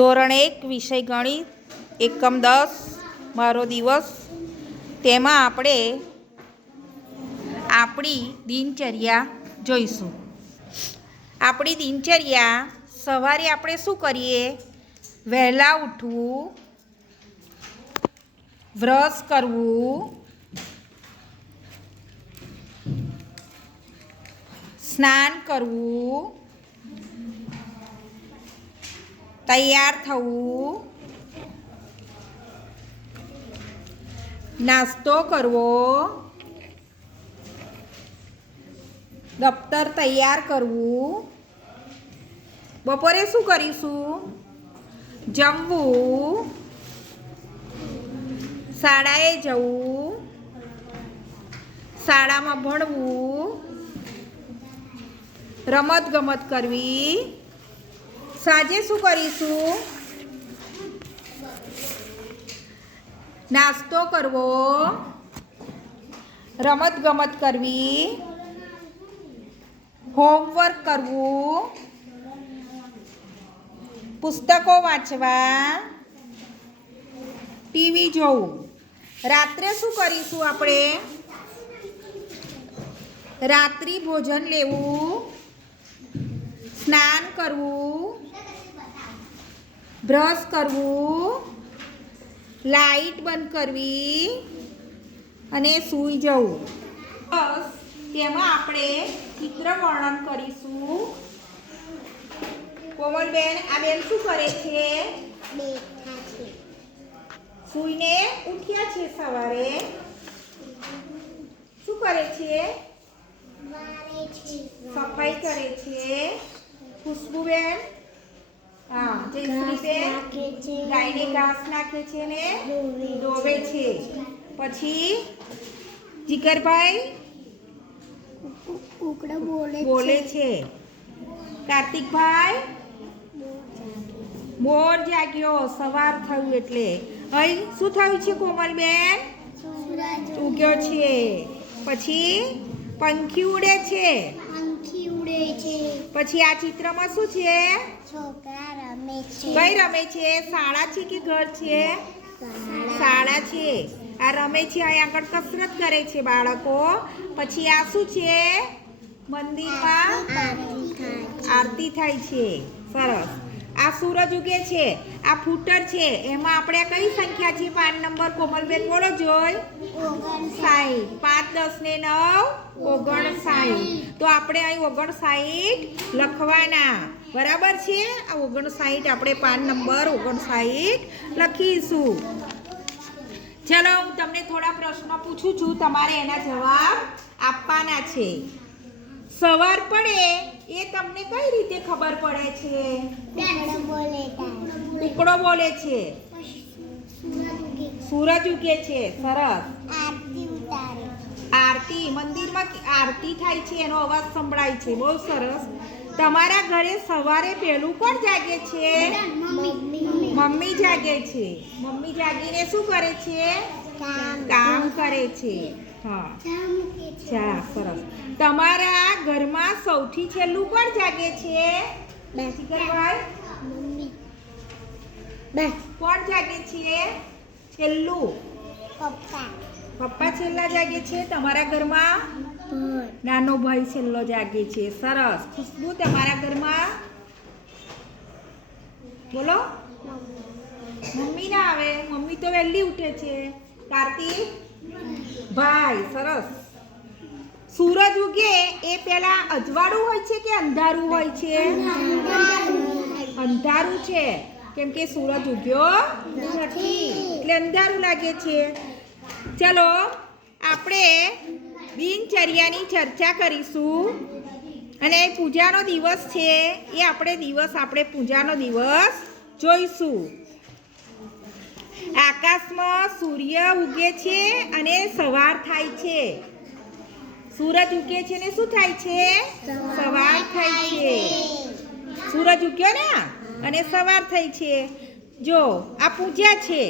ધોરણ 1 વિષય ગણિત એકમ 10 મારો દિવસ. તેમાં આપણે આપણી દિનચર્યા જોઈશું. આપણી દિનચર્યા સવારે આપણે શું કરીએ? વહેલા ઉઠવું, બ્રશ કરવું, સ્નાન કરવું, તૈયાર થવું, નાસ્તો કરવો, દફતર તૈયાર કરવું. બપોરે શું કરીશું? જમવું, શાળાએ જવું, શાળામાં ભણવું, રમત ગમત કરવી. સાંજે શું કરીશું? નાસ્તો કરવો, રમત ગમત કરવી, હોમવર્ક કરવું, પુસ્તકો વાંચવા, ટીવી જોવું. રાત્રે શું કરીશું આપણે? રાત્રિ ભોજન લેવું, સ્નાન કરવું, બ્રશ કરવું, લાઈટ બંધ કરવી અને સૂઈ જવું. બસ તેમાં આપણે ચિત્ર વર્ણન કરીશું. કોમલબેન, આ બેન શું કરે છે? બેઠા છે. સૂઈને ઉઠ્યા છે સવારે. શું કરે છે? વારે છે. સફાઈ કરે છે. ખુશ્બુબેન, હા, જયશ્રીબેન ગાયને ઘાસ નાખે છે ને દોવે છે. પછી જીગરભાઈ કુકડો બોલે છે. કાર્તિકભાઈ મોર જાગ્યો, સવાર થયું એટલે. અહીં શું થયું છે કોમલબેન? ઉગ્યો છે. પછી પંખી ઉડે છે. પંખી ઉડે છે. પછી આ ચિત્રમાં શું છે? છોકરા રમે છે. કઈ રમે છે? શાળા છે કે ઘર છે? શાળા છે. આ રમે છે. અહીં આગળ કસરત કરે છે બાળકો. પછી આ શું છે? મંદિરમાં આરતી થાય છે. સરસ. આ સૂરજ ઉગે છે. આ ફૂટર છે. એમાં આપણે કઈ સંખ્યા છે? 5 નંબર. કોમલબેન બોલો જોઈ. 59. 5 10 ને 9 59. તો આપણે અહીં 59 લખવાના. બરાબર છે? આ 59 આપણે 5 નંબર 59 લખીશું. ચલો, હું તમને થોડા પ્રશ્નો પૂછું છું, તમારે એના જવાબ આપવાના છે. સવાર પડે એ તમને કઈ રીતે ખબર પડે છે? કુકડો બોલે છે. સૂરજ ઉગે છે. સરસ. આરતી ઉતારે. આરતી, મંદિરમાં આરતી થાય છે, એનો અવાજ સંભળાય છે. બહુ સરસ. તમારા ઘરે સવારે પહેલું કોણ જાગે છે? મમ્મી જાગે છે. મમ્મી જાગીને શું કરે છે? કામ કરે છે. હા, ચા. સરસ. તમારા ઘરમાં સૌથી છેલ્લું કોણ જાગે છે? મમ્મી. કોણ જાગે છે છેલ્લું? પપ્પા. પપ્પા છેલ્લા જાગે છે તમારા ઘરમાં? નાનો ભાઈ છેલ્લો જાગે છે. સરસ. ખુશ્બુ, તમારા ઘરમાં? બોલો. મમ્મી ના આવે. મમ્મી તો વહેલી ઉઠે છે. કાર્તિક ભાઈ. સરસ. સૂરજ ઉગે એ પહેલા અજવાળું હોય છે કે અંધારું હોય છે? અંધારું છે. કેમ કે સૂરજ ઉગ્યો નથી એટલે અંધારું લાગે છે. ચલો, આપણે દિનચર્યાની ચર્ચા કરીશું. અને પૂજાનો દિવસ છે એ આપણે પૂજાનો દિવસ જોઈશું. આકાશમાં સૂર્ય ઉગે છે અને સવાર થાય છે. સૂરજ ઉગે છે ને શું થાય છે? સવાર થાય છે. સૂરજ ઉગ્યો ને અને સવાર થઈ છે. જો, આ પૂજા છે.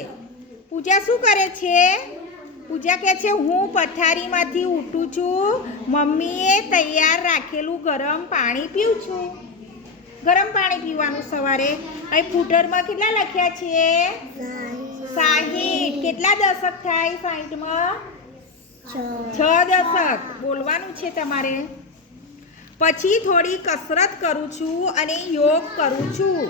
પૂજા શું કરે છે? પૂજા કહે છે, હું પથારીમાંથી ઉઠું છું, મમ્મીએ તૈયાર રાખેલું ગરમ પાણી પીઉં છું. ગરમ પાણી પીવાનું સવારે. અહીં ફૂટરમાં કેટલા લખ્યા છે? 60. કેટલા દશક થાય 60માં? 6 દશક. બોલવાનું છે તમારે. પછી થોડી કસરત કરું છું અને યોગ કરું છું.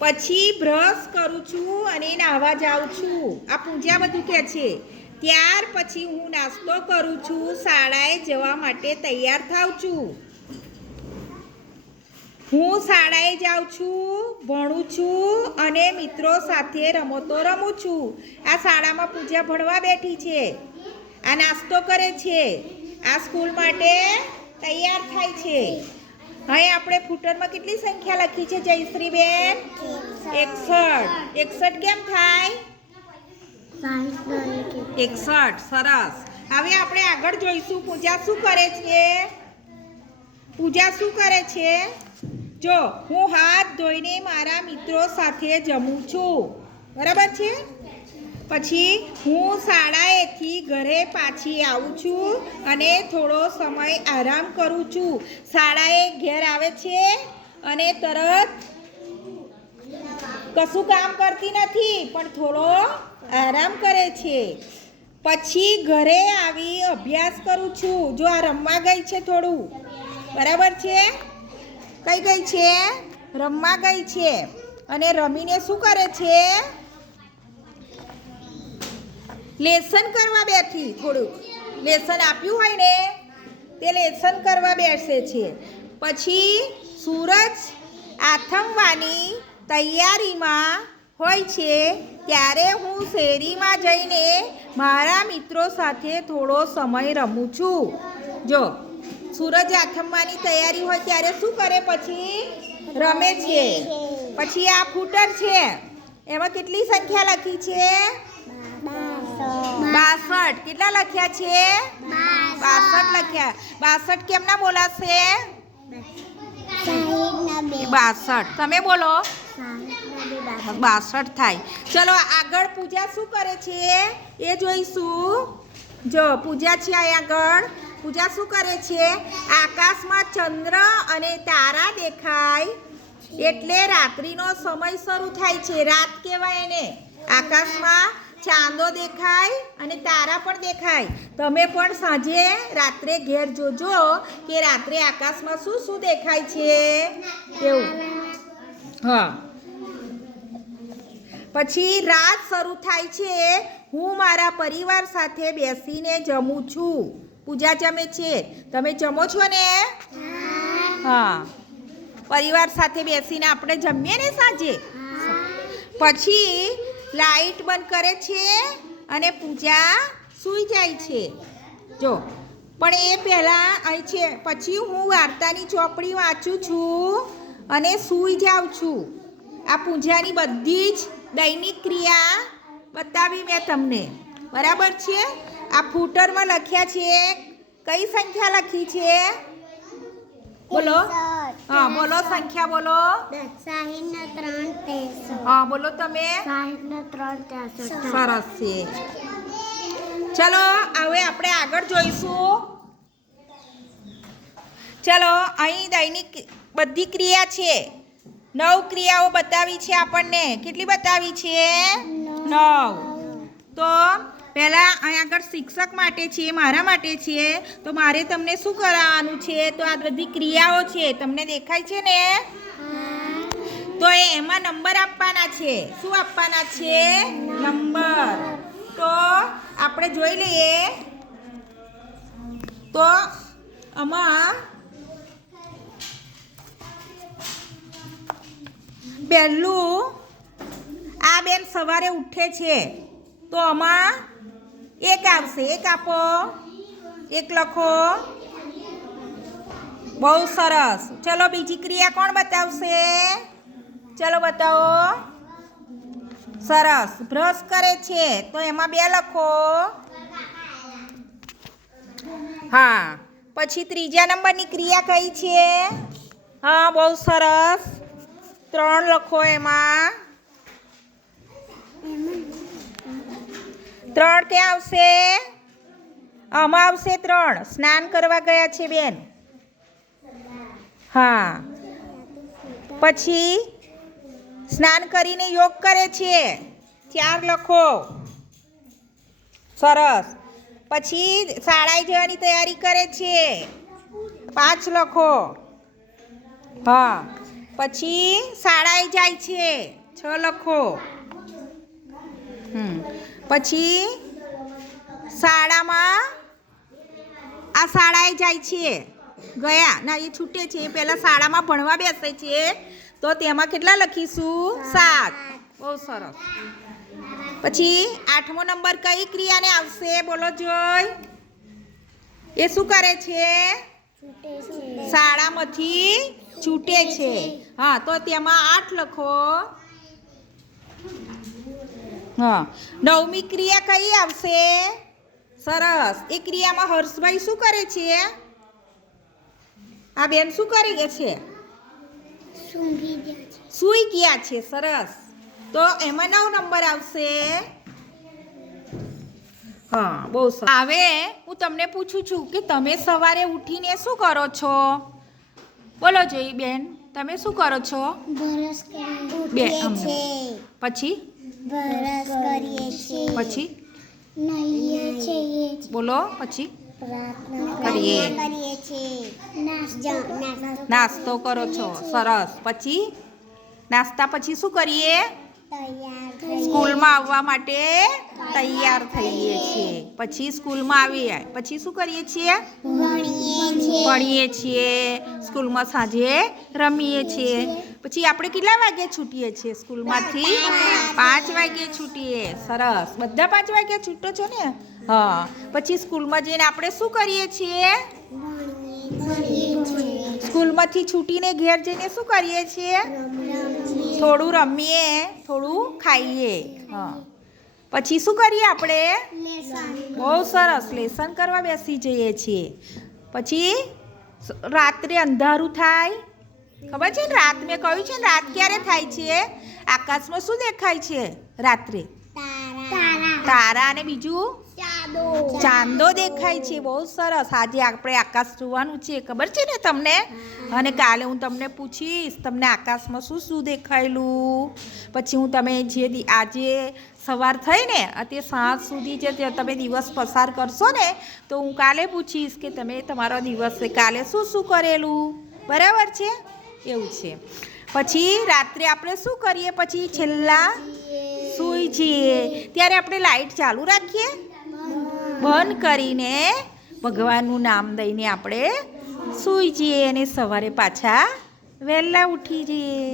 પછી બ્રશ કરું છું અને નાહવા જાઉં છું. આ પૂજા બધું કહે છે. ત્યાર પછી હું નાસ્તો કરું છું, શાળાએ જવા માટે તૈયાર થાઉં છું. હું શાળાએ જાઉં છું, ભણું છું અને મિત્રો સાથે રમતો રમું છું. આ શાળામાં પૂજા ભણવા બેઠી છે. આ નાસ્તો કરે છે. આ સ્કૂલ માટે તૈયાર થાય છે. હવે આપણે ફૂટરમાં કેટલી સંખ્યા લખી છે જયશ્રીબેન? 61. 61 કેમ થાય? 61. સરસ. હવે આપણે આગળ જોઈશું પૂજા શું કરે છે. પૂજા શું કરે છે? જો, હું હાથ ધોઈને મારા મિત્રો સાથે જમું છું. બરાબર છે? પછી હું શાળાએથી ઘરે પાછી આવું છું અને થોડો સમય આરામ કરું છું. શાળાએ ઘેર આવે છે અને તરત કશું કામ કરતી નથી, પણ થોડો આરામ કરે છે. પછી ઘરે આવી અભ્યાસ કરું છું. જો આ રમવા ગઈ છે થોડું. બરાબર છે? કઈ ગઈ છે? રમવા ગઈ છે. અને રમીને શું કરે છે? લેસન કરવા બેઠી. થોડુંક લેસન આપ્યું હોય ને તે લેસન કરવા બેસે છે. પછી સૂરજ આથમવાની તૈયારીમાં હોય છે ત્યારે હું શેરીમાં જઈને મારા મિત્રો સાથે થોડો સમય રમું છું. જો, સૂરજ આથમવાની તૈયારી હોય ત્યારે શું કરે? પછી રમે છે. પછી આ ફૂટર છે. એમાં કેટલી સંખ્યા લખી છે? 62. કેટલા લખ્યા છે? 62 લખ્યા. 62 કેમના બોલાશે? 62. તમે બોલો. 62 થાય. ચલો આગળ પૂજા શું કરે છે એ જોઈશું. જો પૂજા છે આગળ. પૂજા શું કરે છે? આકાશમાં ચંદ્ર અને તારા દેખાય એટલે રાત્રિનો સમય શરૂ થાય છે. રાત કહેવાય એને. આકાશમાં ચાંદો દેખાય અને તારા પણ દેખાય. તમે પણ સાંજે રાત્રે ઘેર જોજો કે રાત્રે આકાશમાં શું શું દેખાય છે એવું. હા. પછી રાત શરૂ થાય છે. હું મારા પરિવાર સાથે બેસીને જમું છું. પૂજા જમે છે. તમે જમો છો ને? હા. પરિવાર સાથે બેસીને આપણે જમીએ ને સાંજે. પછી લાઈટ બંધ કરે છે અને પૂજા સૂઈ જાય છે. જો, પણ એ પહેલાં અહીં છે. પછી હું વાર્તાની ચોપડી વાંચું છું અને સૂઈ જાઉં છું. આ પૂજાની બધી જ દૈનિક ક્રિયા બતાવી મેં તમને. બરાબર છે? આ ફૂટરમાં લખ્યા છે. કઈ સંખ્યા લખી છે? બોલો. હા, બોલો સંખ્યા બોલો. 60 હા, બોલો તમે. 60 સરસ છે. ચલો હવે આપણે આગળ જોઈશું. ચલો, અહીં દૈનિક બધી ક્રિયા છે. 9 ક્રિયાઓ બતાવી છે આપણને. કેટલી બતાવી છે? 9. તો પહેલાં અહીં આગળ શિક્ષક માટે છે, મારા માટે છે. તો મારે તમને શું કરાવવાનું છે? તો આ બધી ક્રિયાઓ છે તમને દેખાય છે ને? તો એમાં નંબર આપવાના છે. શું આપવાના છે? નંબર. તો આપણે જોઈ લઈએ. તો આમાં પહેલું આ બેન સવારે ઉઠે છે તો આમાં 1 આવશે. 1 આપો. 1 લખો. બહુ સરસ. ચલો બીજી ક્રિયા કોણ બતાવશે? ચલો બતાવો. સરસ. બ્રશ કરે છે તો એમાં 2 લખો. હા. પછી ત્રીજા નંબરની ક્રિયા કઈ છે? હા, બહુ સરસ. 3 લખો એમાં. 3 ક્યાં આવશે? આમાં આવશે 3. સ્નાન કરવા ગયા છે બેન. હા. પછી સ્નાન કરીને યોગ કરે છે, 4 લખો. સરસ. પછી શાળાએ જવાની તૈયારી કરે છે, 5 લખો. હા. પછી શાળાએ જાય છે, 6 લખો. પછી શાળામાં શાળાએ જાય છે, ગયા ના એ છૂટે છે, એ પહેલાં શાળામાં ભણવા બેસે છે, તો તેમાં કેટલા લખીશું? 7. બહુ સરસ. પછી 8મો નંબર કઈ ક્રિયાને આવશે? બોલો જોઈ. એ શું કરે છે? શાળામાંથી છૂટે છે. હા, તો તેમાં 8 લખો. હા. 9મી ક્રિયા કઈ આવશે? સરસ. એ ક્રિયામાં હર્ષભાઈ શું કરે છે? આ બેન શું કરી છે? સૂઈ ગયા છે. સરસ. તો એમાં 9 નંબર આવશે. હા, બહુ સરસ. હવે હું તમને પૂછું છું કે તમે સવારે ઉઠીને શું કરો છો? બોલો જોઈ બેન, તમે શું કરો છો? બ્રશ બે કરીએ પછી બ્રશ કરીએ છીએ, પછી નાહીએ છીએ, બોલો પછી પ્રાર્થના કરીએ. છીએ, નાસ્તો કરો છો. સરસ. પછી નાસ્તા પછી શું કરીએ? સ્કૂલમાં આવવા માટે તૈયાર થઈએ છીએ. પછી સ્કૂલમાં આવીએ પછી શું કરીએ છીએ? ભણીએ છીએ. સ્કૂલમાં સાંજે રમીએ છીએ. પછી આપણે કેટલા વાગે છૂટીએ છીએ સ્કૂલમાંથી? 5 વાગે છૂટીએ. સરસ. બધા 5 વાગે છૂટો છો ને? હા. પછી સ્કૂલમાં જઈને આપણે શું કરીએ છીએ? સ્કૂલમાંથી છૂટીને ઘેર જઈને શું કરીએ છીએ? થોડું રમીએ, થોડું ખાઈએ. હા. પછી શું કરીએ આપણે? બહુ સરસ. લેસન કરવા બેસી જઈએ છીએ. પછી રાત્રે અંધારું થાય. ખબર છે ને? રાત મેં કહ્યું છે ને, રાત ક્યારે થાય છે? આકાશમાં શું દેખાય છે રાત્રે? તારા અને બીજું ચાંદો દેખાય છે. બહુ સરસ. આજે આપણે આકાશ જોવાનું છે, ખબર છે ને તમને? અને કાલે હું તમને પૂછીશ તમને આકાશમાં શું શું દેખાયેલું. પછી હું તમે જે આજે સવાર થઈ ને તે સાંજ સુધી જે તમે દિવસ પસાર કરશો ને, તો હું કાલે પૂછીશ કે તમે તમારો દિવસ કાલે શું શું કરેલું. બરાબર છે? એવું છે. પછી રાત્રે આપણે શું કરીએ? પછી છેલ્લા સૂઈ જઈએ ત્યારે આપણે લાઈટ ચાલુ રાખીએ? બંધ કરીને ભગવાનનું નામ દઈને આપણે સૂઈ જઈએ અને સવારે પાછા વહેલા ઉઠી જઈએ.